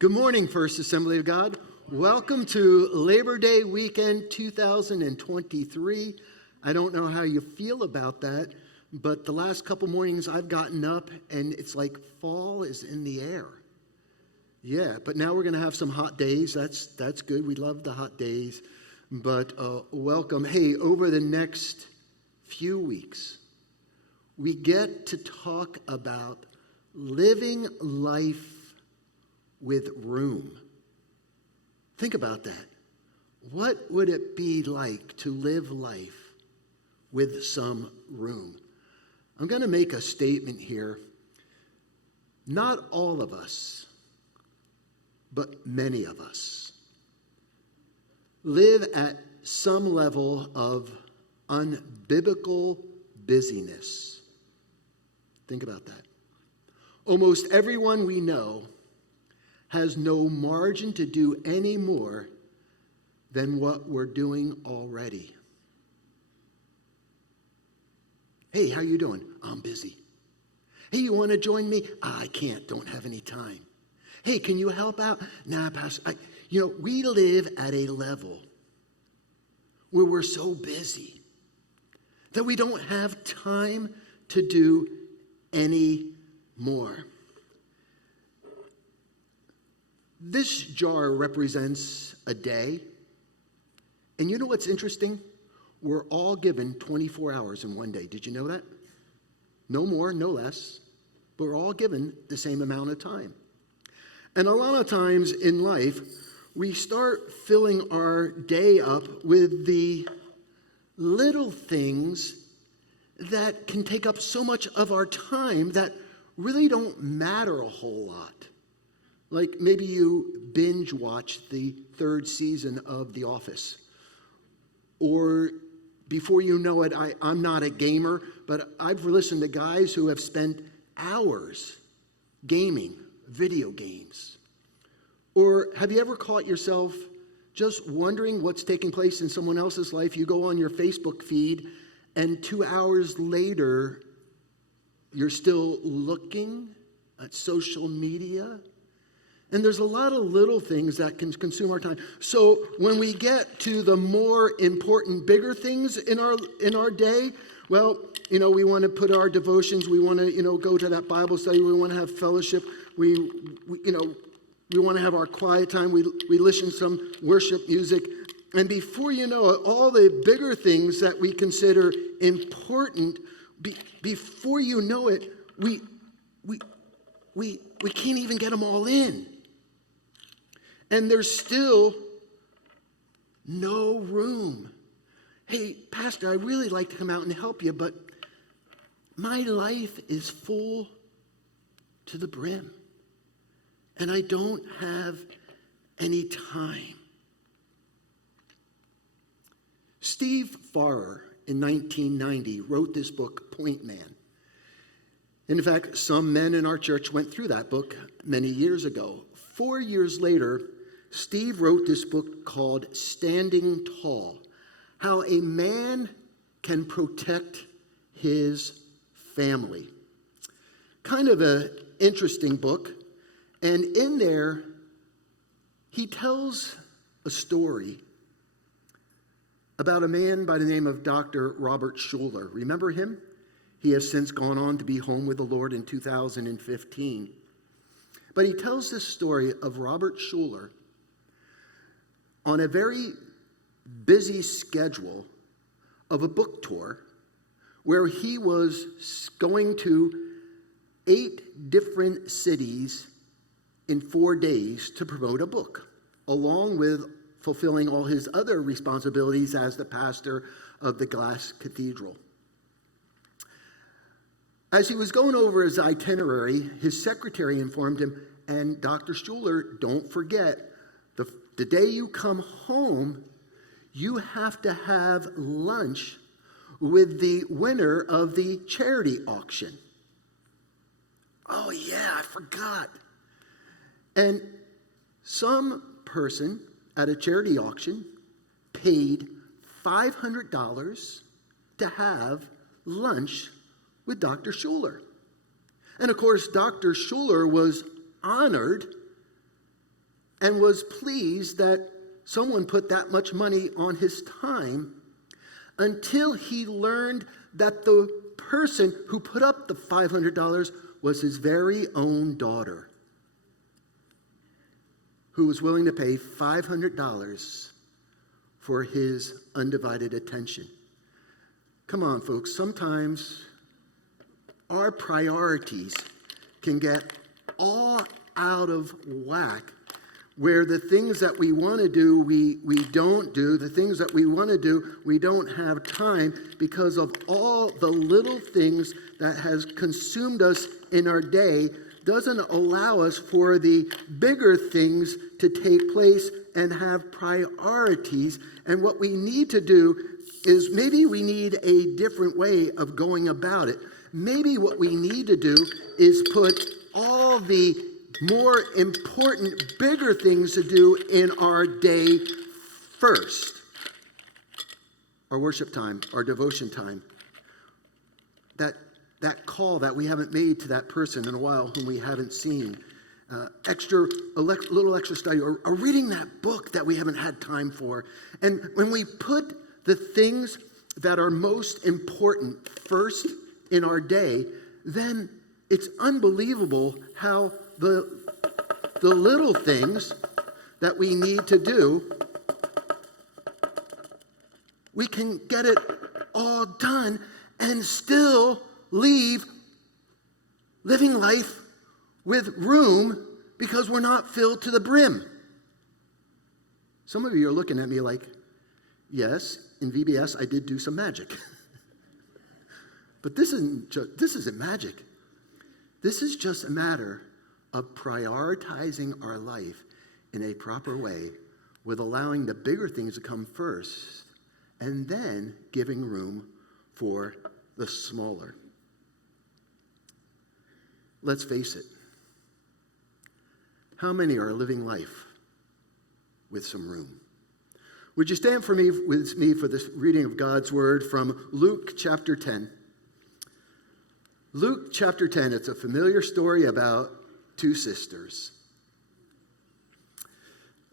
Good morning, First Assembly of God. Welcome to Labor Day weekend 2023. I don't know how you feel about that, but the last couple mornings I've gotten up and it's like fall is in the air. Yeah, but now we're going to have some hot days. That's good. We love the hot days. But welcome. Hey, over the next few weeks, we get to talk about living life with room. Think about that. What would it be like to live life with some room? I'm going to make a statement here. Not all of us, but many of us live at some level of unbiblical busyness. Think about that. Almost everyone we know has no margin to do any more than what we're doing already. Hey, how you doing? I'm busy. Hey, you want to join me? I can't, don't have any time. Hey, can you help out? Nah, Pastor. We live at a level where we're so busy that we don't have time to do any more. This jar represents a day. And you know what's interesting? We're all given 24 hours in one day. Did you know that? No more, no less. But we're all given the same amount of time. And a lot of times in life, we start filling our day up with the little things that can take up so much of our time that really don't matter a whole lot. Like maybe you binge watch the third season of The Office. Or before you know it, I'm not a gamer, but I've listened to guys who have spent hours gaming video games. Or have you ever caught yourself just wondering what's taking place in someone else's life? You go on your Facebook feed, and 2 hours later, you're still looking at social media. And there's a lot of little things that can consume our time. So when we get to the more important, bigger things in our day, well, we want to put our devotions, we want to, go to that Bible study, we want to have fellowship, we want to have our quiet time, we listen to some worship music, and before you know it, all the bigger things that we consider important, before you know it, we can't even get them all in. And there's still no room. Hey, Pastor, I'd really like to come out and help you, but my life is full to the brim. And I don't have any time. Steve Farrar in 1990 wrote this book, Point Man. In fact, some men in our church went through that book many years ago. 4 years later, Steve wrote this book called Standing Tall, How a Man Can Protect His Family. Kind of an interesting book. And in there, he tells a story about a man by the name of Dr. Robert Schuller. Remember him? He has since gone on to be home with the Lord in 2015. But he tells this story of Robert Schuller on a very busy schedule of a book tour where he was going to 8 different cities in 4 days to promote a book, along with fulfilling all his other responsibilities as the pastor of the Glass Cathedral. As he was going over his itinerary, his secretary informed him, and Dr. Schuller, don't forget, the day you come home, you have to have lunch with the winner of the charity auction. Oh yeah, I forgot. And some person at a charity auction paid $500 to have lunch with Dr. Schuller. And of course, Dr. Schuller was honored and was pleased that someone put that much money on his time until he learned that the person who put up the $500 was his very own daughter, who was willing to pay $500 for his undivided attention. Come on, folks. Sometimes our priorities can get all out of whack, where the things that we want to do, we don't do. The things that we want to do, we don't have time because of all the little things that has consumed us in our day doesn't allow us for the bigger things to take place and have priorities. And what we need to do is maybe we need a different way of going about it. Maybe what we need to do is put all the more important, bigger things to do in our day first. Our worship time, our devotion time. That call that we haven't made to that person in a while whom we haven't seen. Little extra study, or reading that book that we haven't had time for. And when we put the things that are most important first in our day, then it's unbelievable how the little things that we need to do, we can get it all done and still leave living life with room because we're not filled to the brim. Some of you are looking at me like, yes, in VBS I did do some magic. But this isn't magic. This is just a matter of prioritizing our life in a proper way, with allowing the bigger things to come first and then giving room for the smaller. Let's face it. How many are living life with some room? Would you stand with me for this reading of God's word from Luke chapter 10? Luke chapter 10, it's a familiar story about two sisters.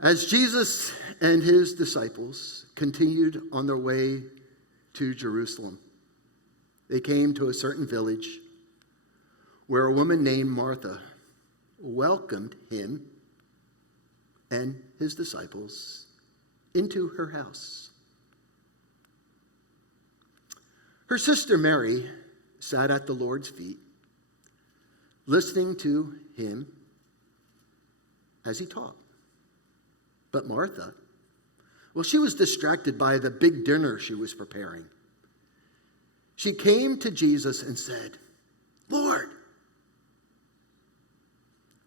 As Jesus and his disciples continued on their way to Jerusalem, they came to a certain village where a woman named Martha welcomed him and his disciples into her house. Her sister Mary sat at the Lord's feet, listening to him as he taught. But Martha, well, she was distracted by the big dinner she was preparing. She came to Jesus and said, "Lord,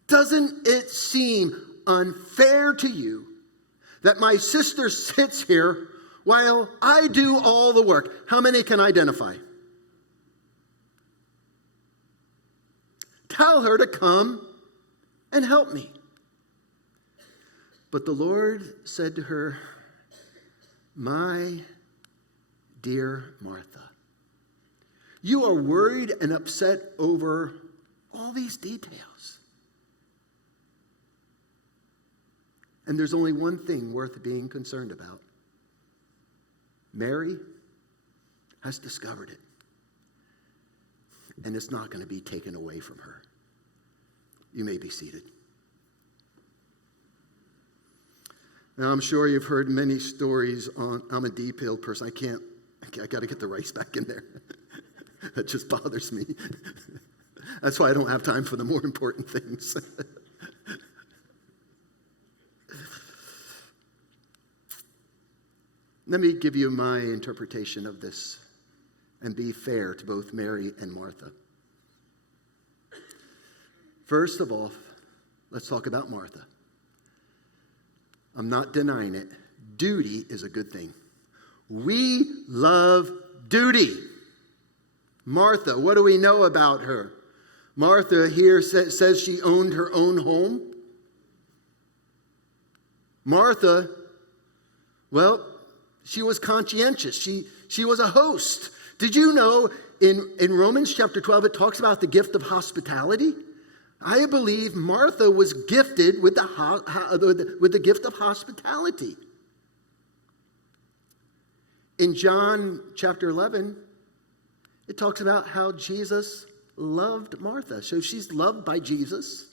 doesn't it seem unfair to you that my sister sits here while I do all the work?" How many can identify? Tell her to come and help me. But the Lord said to her, "My dear Martha, you are worried and upset over all these details. And there's only one thing worth being concerned about. Mary has discovered it. And it's not going to be taken away from her." You may be seated. Now, I'm sure you've heard many stories on, I'm a detailed person. I got to get the rice back in there. That just bothers me. That's why I don't have time for the more important things. Let me give you my interpretation of this and be fair to both Mary and Martha. First of all, let's talk about Martha. I'm not denying it. Duty is a good thing. We love duty. Martha, what do we know about her? Martha here says she owned her own home. Martha, well, she was conscientious. She was a host. Did you know in Romans chapter 12 it talks about the gift of hospitality? I believe Martha was gifted with the gift of hospitality. In John chapter 11, it talks about how Jesus loved Martha. So she's loved by Jesus.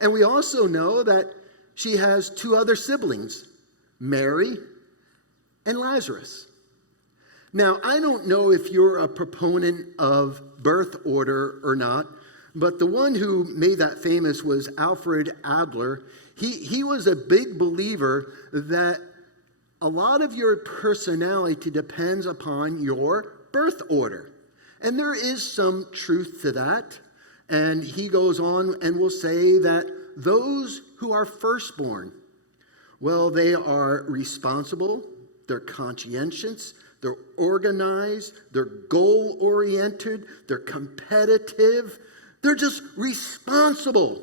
And we also know that she has two other siblings, Mary and Lazarus. Now, I don't know if you're a proponent of birth order or not, but the one who made that famous was Alfred Adler. He was a big believer that a lot of your personality depends upon your birth order. And there is some truth to that. And he goes on and will say that those who are firstborn, well, they are responsible, they're conscientious, they're organized, they're goal-oriented, they're competitive, they're just responsible.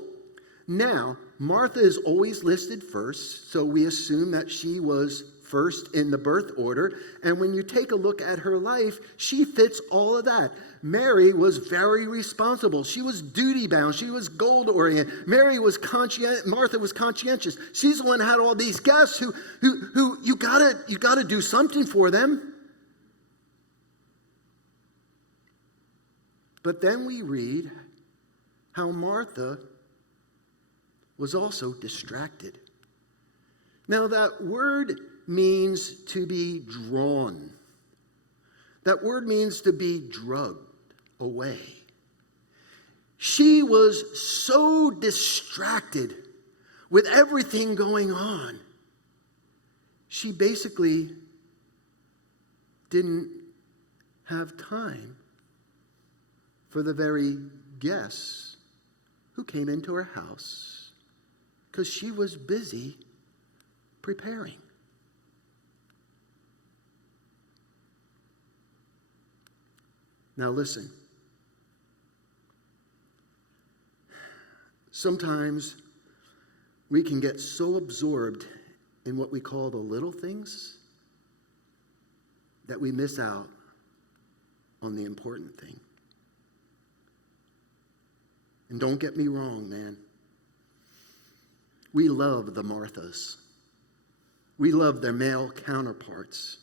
Now, Martha is always listed first, so we assume that she was first in the birth order. And when you take a look at her life, she fits all of that. Mary was very responsible. She was duty-bound. She was goal-oriented. Martha was conscientious. She's the one who had all these guests who you gotta do something for them. But then we read how Martha was also distracted. Now that word means to be drawn. That word means to be drugged away. She was so distracted with everything going on. She basically didn't have time for the very guests who came into her house because she was busy preparing. Now listen. Sometimes we can get so absorbed in what we call the little things that we miss out on the important thing. And don't get me wrong, man. We love the Marthas. We love their male counterparts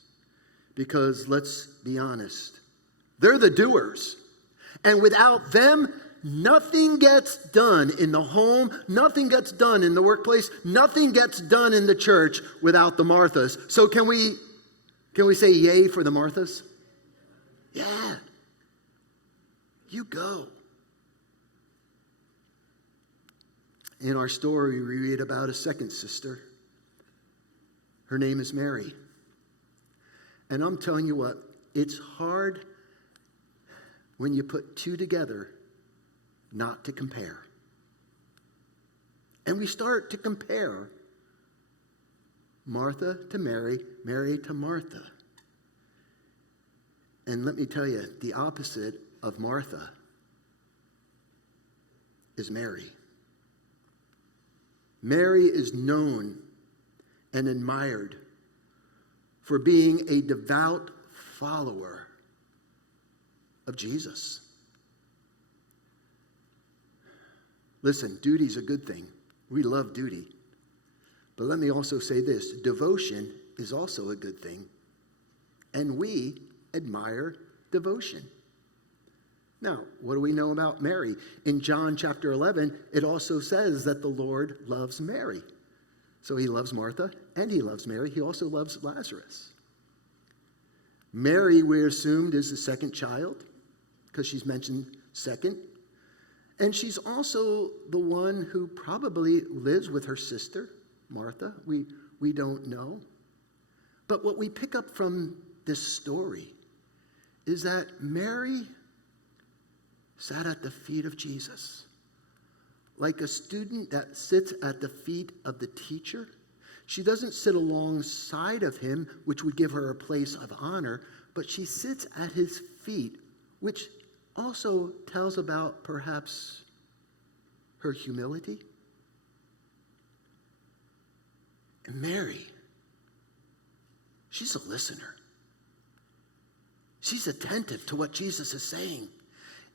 because, let's be honest, they're the doers. And without them, nothing gets done in the home, nothing gets done in the workplace, nothing gets done in the church without the Marthas. So can we say yay for the Marthas? Yeah. You go. In our story, we read about a second sister. Her name is Mary. And I'm telling you what, it's hard when you put two together not to compare. And we start to compare Martha to Mary, Mary to Martha. And let me tell you, the opposite of Martha is Mary. Mary is known and admired for being a devout follower of Jesus. Listen, duty's a good thing. We love duty. But let me also say this, devotion is also a good thing. And we admire devotion. Now, what do we know about Mary? In John chapter 11, it also says that the Lord loves Mary. So he loves Martha and he loves Mary. He also loves Lazarus. Mary, we're assumed, is the second child because she's mentioned second. And she's also the one who probably lives with her sister, Martha. We don't know. But what we pick up from this story is that Mary sat at the feet of Jesus. Like a student that sits at the feet of the teacher. She doesn't sit alongside of him, which would give her a place of honor, but she sits at his feet, which also tells about perhaps her humility. And Mary, she's a listener. She's attentive to what Jesus is saying.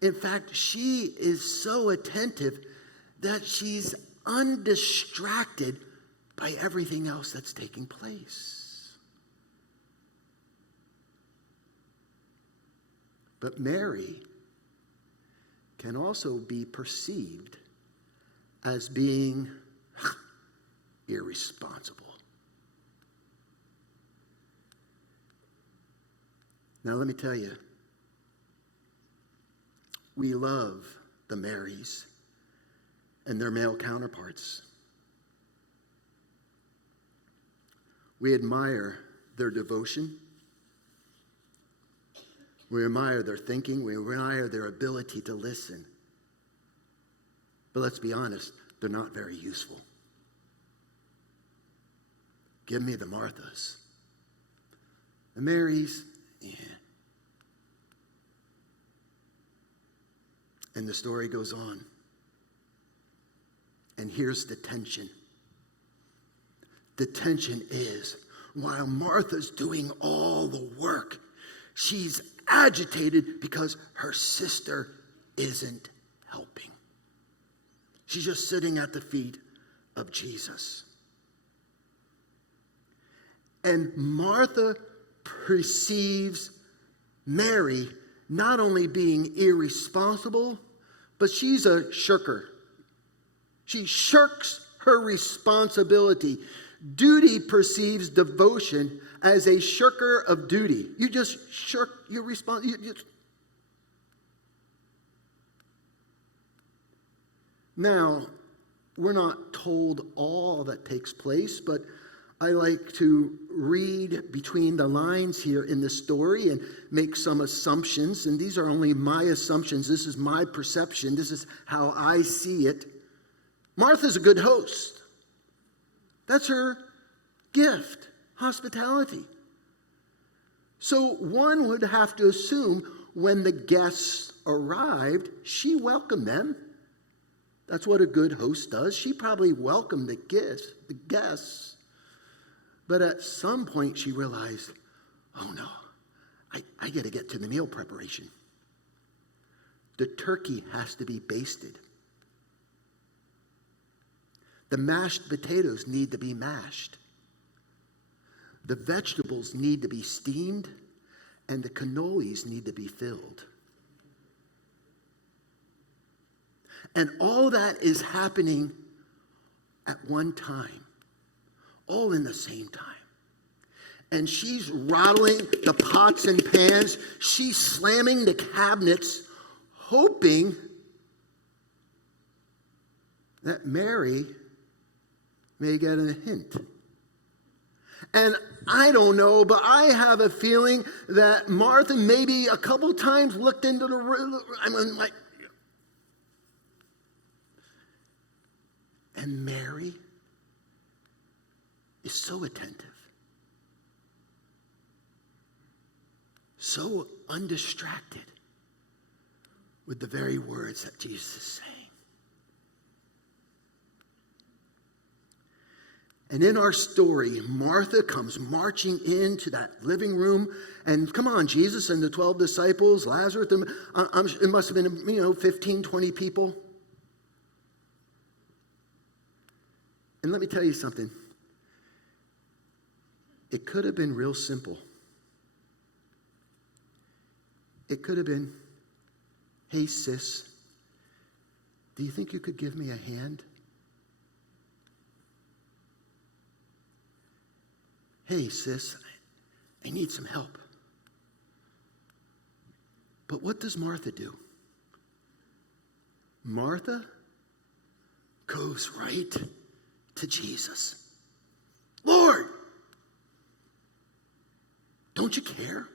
In fact, she is so attentive that she's undistracted by everything else that's taking place. But Mary can also be perceived as being irresponsible. Now, let me tell you, we love the Marys and their male counterparts. We admire their devotion. We admire their thinking. We admire their ability to listen. But let's be honest, they're not very useful. Give me the Marthas. The Marys, yeah. And the story goes on. And here's the tension. The tension is, while Martha's doing all the work, she's agitated because her sister isn't helping. She's just sitting at the feet of Jesus. And Martha perceives Mary not only being irresponsible, but she's a shirker. She shirks her responsibility. Duty perceives devotion as a shirker of duty. You just shirk your responsibility. Now, we're not told all that takes place, but I like to read between the lines here in the story and make some assumptions. And these are only my assumptions. This is my perception. This is how I see it. Martha's a good host. That's her gift, hospitality. So one would have to assume when the guests arrived, she welcomed them. That's what a good host does. She probably welcomed the guests. But at some point she realized, oh no, I got to get to the meal preparation. The turkey has to be basted. The mashed potatoes need to be mashed. The vegetables need to be steamed, and the cannolis need to be filled. And all that is happening at one time, all in the same time. And she's rattling the pots and pans. She's slamming the cabinets, hoping that Mary may get a hint. And I don't know, but I have a feeling that Martha maybe a couple times looked into the room. And Mary is so attentive, so undistracted with the very words that Jesus is saying. And in our story, Martha comes marching into that living room. And come on, Jesus and the 12 disciples, Lazarus, it must have been, 15, 20 people. And let me tell you something. It could have been real simple. It could have been, hey, sis, do you think you could give me a hand? Hey, sis, I need some help. But what does Martha do? Martha goes right to Jesus. Lord, don't you care?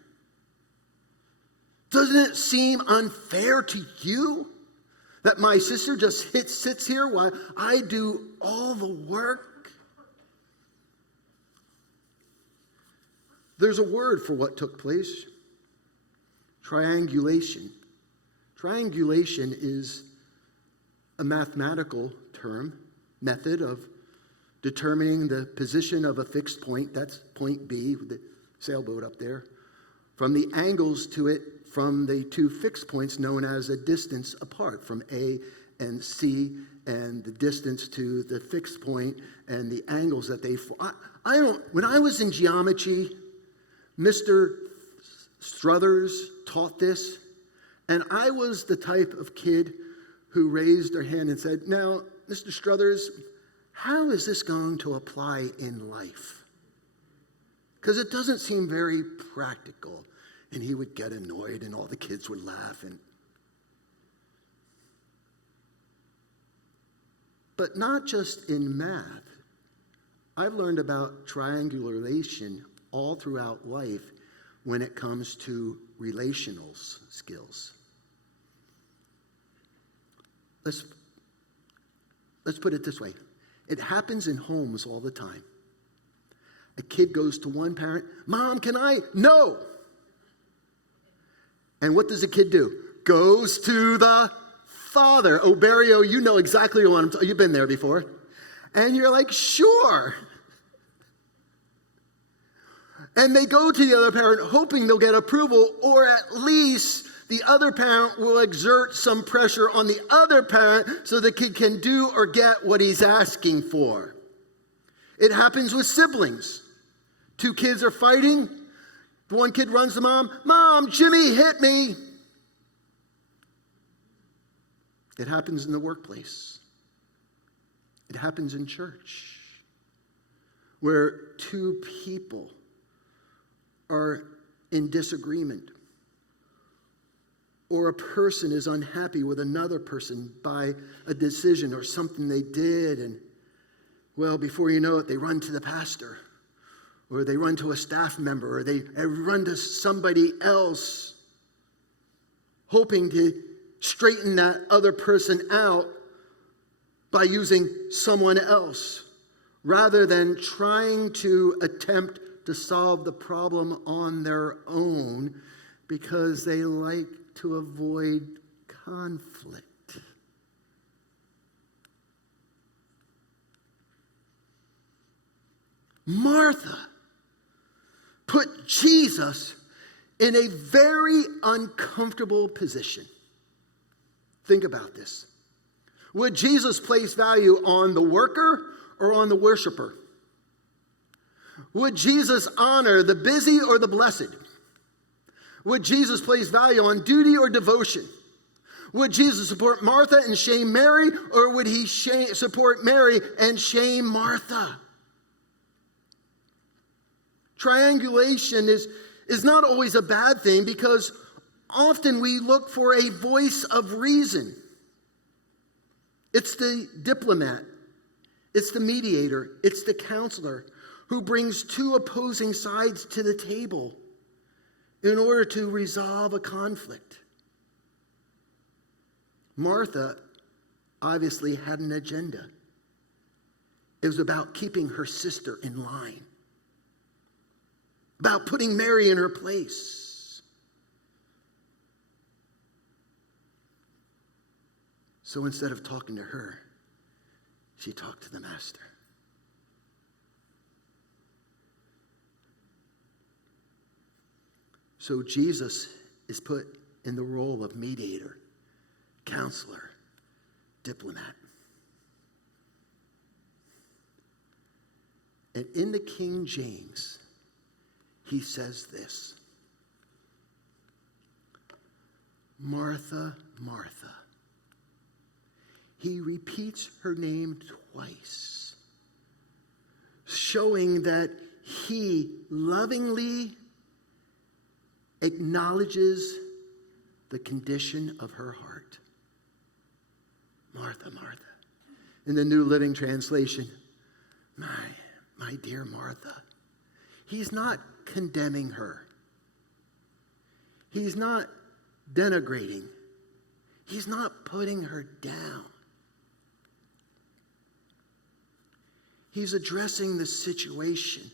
Doesn't it seem unfair to you that my sister just sits here while I do all the work? There's a word for what took place. Triangulation. Triangulation is a mathematical method of determining the position of a fixed point. That's point B, with the sailboat up there. From the angles to it from the two fixed points known as a distance apart, from A and C, and the distance to the fixed point and the angles that they form. When I was in geometry, Mr. Struthers taught this, and I was the type of kid who raised their hand and said, "Now, Mr. Struthers, how is this going to apply in life? Because it doesn't seem very practical." And he would get annoyed, and all the kids would laugh. But not just in math. I've learned about triangulation all throughout life when it comes to relational skills. Let's put it this way. It happens in homes all the time. A kid goes to one parent, "Mom, can I?" "No." And what does the kid do? Goes to the father. Oh, Barrio, you know exactly what I'm talking. You've been there before. And you're like, "Sure." And they go to the other parent hoping they'll get approval, or at least the other parent will exert some pressure on the other parent so the kid can do or get what he's asking for. It happens with siblings. Two kids are fighting. The one kid runs to mom, "Mom, Jimmy hit me." It happens in the workplace. It happens in church, where two people are in disagreement, or a person is unhappy with another person by a decision or something they did, and well, before you know it, they run to the pastor, or they run to a staff member, or they run to somebody else, hoping to straighten that other person out by using someone else, rather than trying to attempt to solve the problem on their own, because they like to avoid conflict. Martha put Jesus in a very uncomfortable position. Think about this. Would Jesus place value on the worker or on the worshiper? Would Jesus honor the busy or the blessed? Would Jesus place value on duty or devotion? Would Jesus support Martha and shame Mary, or would he support Mary and shame Martha? Triangulation is not always a bad thing, because often we look for a voice of reason. It's the diplomat, it's the mediator, it's the counselor who brings two opposing sides to the table in order to resolve a conflict. Martha obviously had an agenda. It was about keeping her sister in line, about putting Mary in her place. So instead of talking to her, she talked to the master. So Jesus is put in the role of mediator, counselor, diplomat. And in the King James, he says this: "Martha, Martha." He repeats her name twice, showing that he lovingly acknowledges the condition of her heart. Martha, Martha. In the New Living Translation, my dear Martha. He's not condemning her. He's not denigrating. He's not putting her down. He's addressing the situation.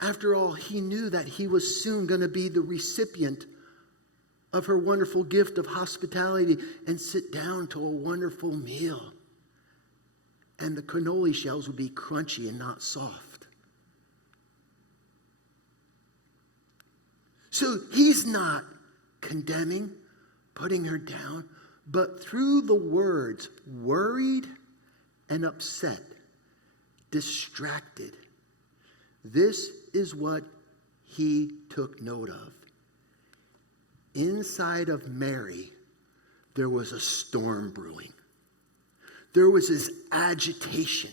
After all, he knew that he was soon going to be the recipient of her wonderful gift of hospitality and sit down to a wonderful meal. And the cannoli shells would be crunchy and not soft. So he's not condemning, putting her down, but through the words, worried and upset, distracted. This is what he took note of. Inside of Mary, there was a storm brewing. There was this agitation.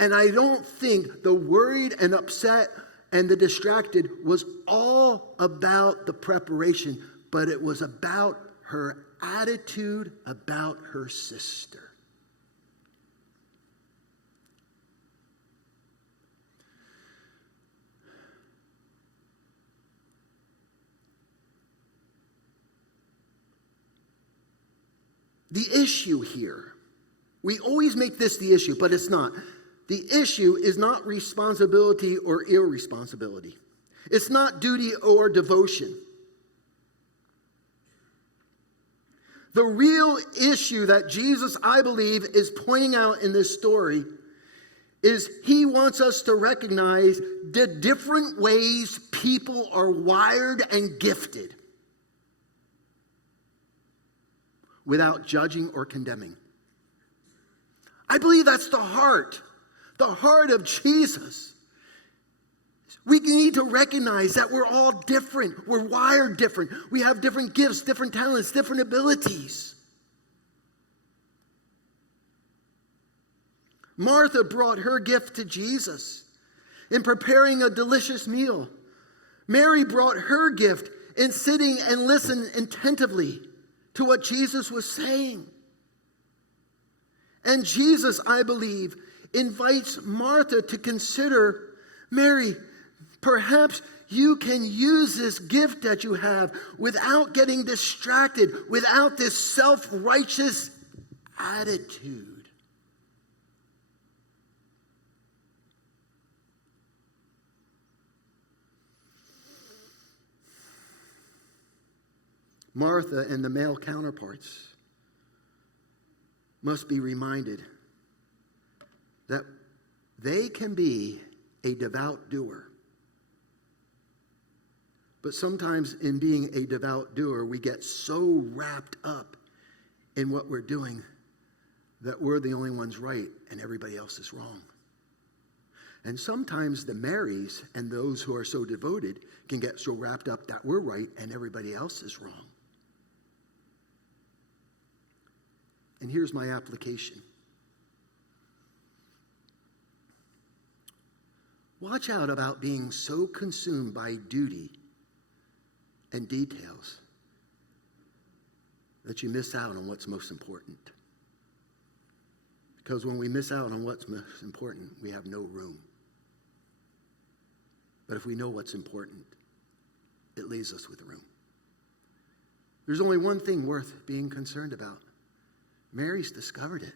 And I don't think the worried and upset and the distracted was all about the preparation, but it was about her attitude about her sister. The issue here, we always make this the issue, but it's not. The issue is not responsibility or irresponsibility. It's not duty or devotion. The real issue that Jesus, I believe, is pointing out in this story is he wants us to recognize the different ways people are wired and gifted without judging or condemning. I believe that's the heart of Jesus. We need to recognize that we're all different. We're wired different. We have different gifts, different talents, different abilities. Martha brought her gift to Jesus in preparing a delicious meal. Mary brought her gift in sitting and listening attentively to what Jesus was saying. And Jesus, I believe, invites Martha to consider, Mary, perhaps you can use this gift that you have without getting distracted, without this self-righteous attitude. Martha and the male counterparts must be reminded that they can be a devout doer. But sometimes in being a devout doer, we get so wrapped up in what we're doing that we're the only ones right and everybody else is wrong. And sometimes the Marys and those who are so devoted can get so wrapped up that we're right and everybody else is wrong. And here's my application. Watch out about being so consumed by duty and details that you miss out on what's most important. Because when we miss out on what's most important, we have no room. But if we know what's important, it leaves us with room. There's only one thing worth being concerned about. Mary's discovered it.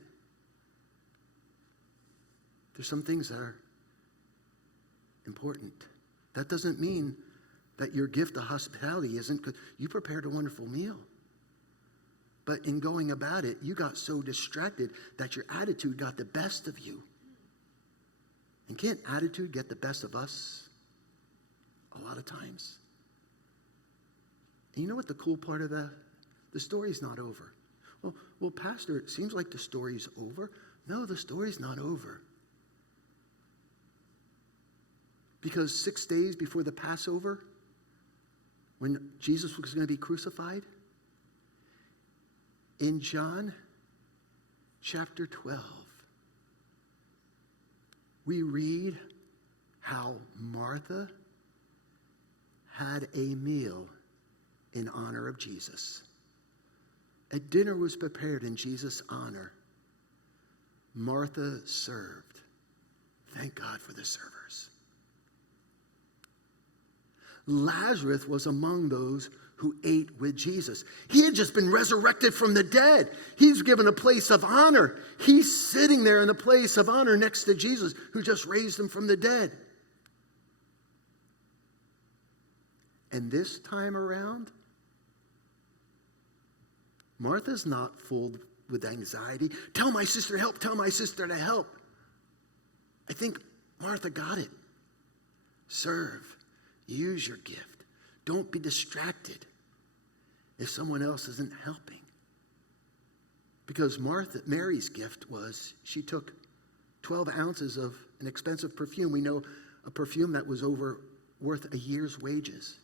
There's some things that are important. That doesn't mean that your gift of hospitality isn't good. You prepared a wonderful meal. But in going about it, you got so distracted that your attitude got the best of you. And can't attitude get the best of us a lot of times? And you know what the cool part of that? The story's not over. Well, Pastor, it seems like the story's over. No, the story's not over. Because 6 days before the Passover, when Jesus was going to be crucified, in John chapter 12, we read how Martha had a meal in honor of Jesus. A dinner was prepared in Jesus' honor. Martha served. Thank God for the servers. Lazarus was among those who ate with Jesus. He had just been resurrected from the dead. He's given a place of honor. He's sitting there in a place of honor next to Jesus, who just raised him from the dead. And this time around, Martha's not full with anxiety. Tell my sister to help. Tell my sister to help. I think Martha got it. Serve. Use your gift. Don't be distracted if someone else isn't helping. Because Mary's gift was she took 12 ounces of an expensive perfume. We know a perfume that was worth a year's wages.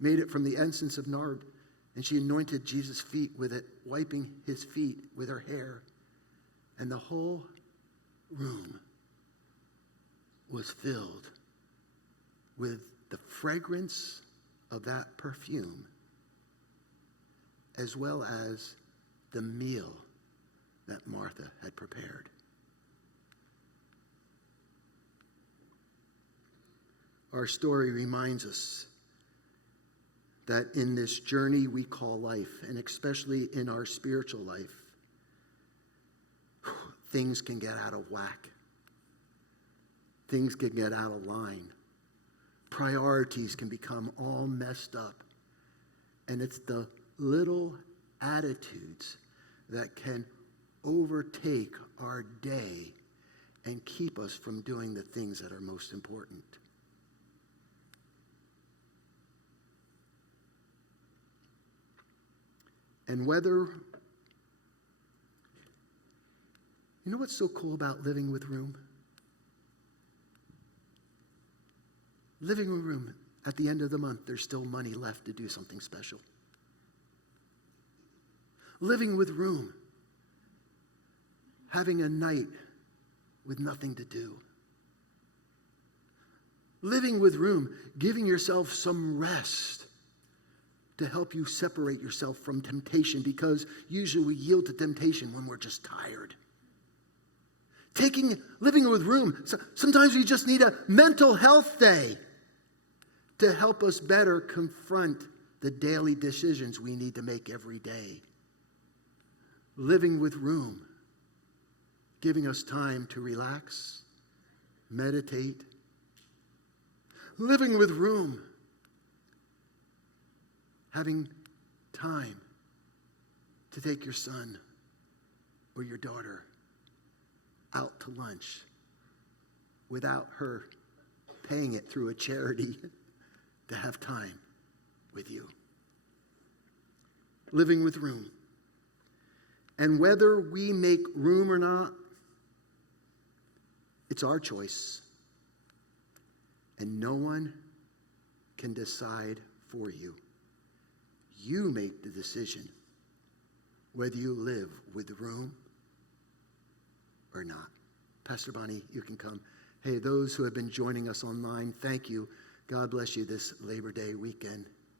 Made it from the essence of nard. And she anointed Jesus' feet with it, wiping his feet with her hair. And the whole room was filled with the fragrance of that perfume, as well as the meal that Martha had prepared. Our story reminds us that in this journey we call life, and especially in our spiritual life, things can get out of whack. Things can get out of line. Priorities can become all messed up. And it's the little attitudes that can overtake our day and keep us from doing the things that are most important. And whether, you know what's so cool about living with room? Living with room, at the end of the month, there's still money left to do something special. Living with room, having a night with nothing to do. Living with room, giving yourself some rest to help you separate yourself from temptation, because usually we yield to temptation when we're just tired. Living with room, sometimes we just need a mental health day to help us better confront the daily decisions we need to make every day. Living with room, giving us time to relax, meditate. Living with room, having time to take your son or your daughter out to lunch without her paying it through a charity to have time with you. Living with room. And whether we make room or not, it's our choice. And no one can decide for you. You make the decision whether you live with room or not. Pastor Bonnie, you can come. Hey, those who have been joining us online, thank you. God bless you this Labor Day weekend.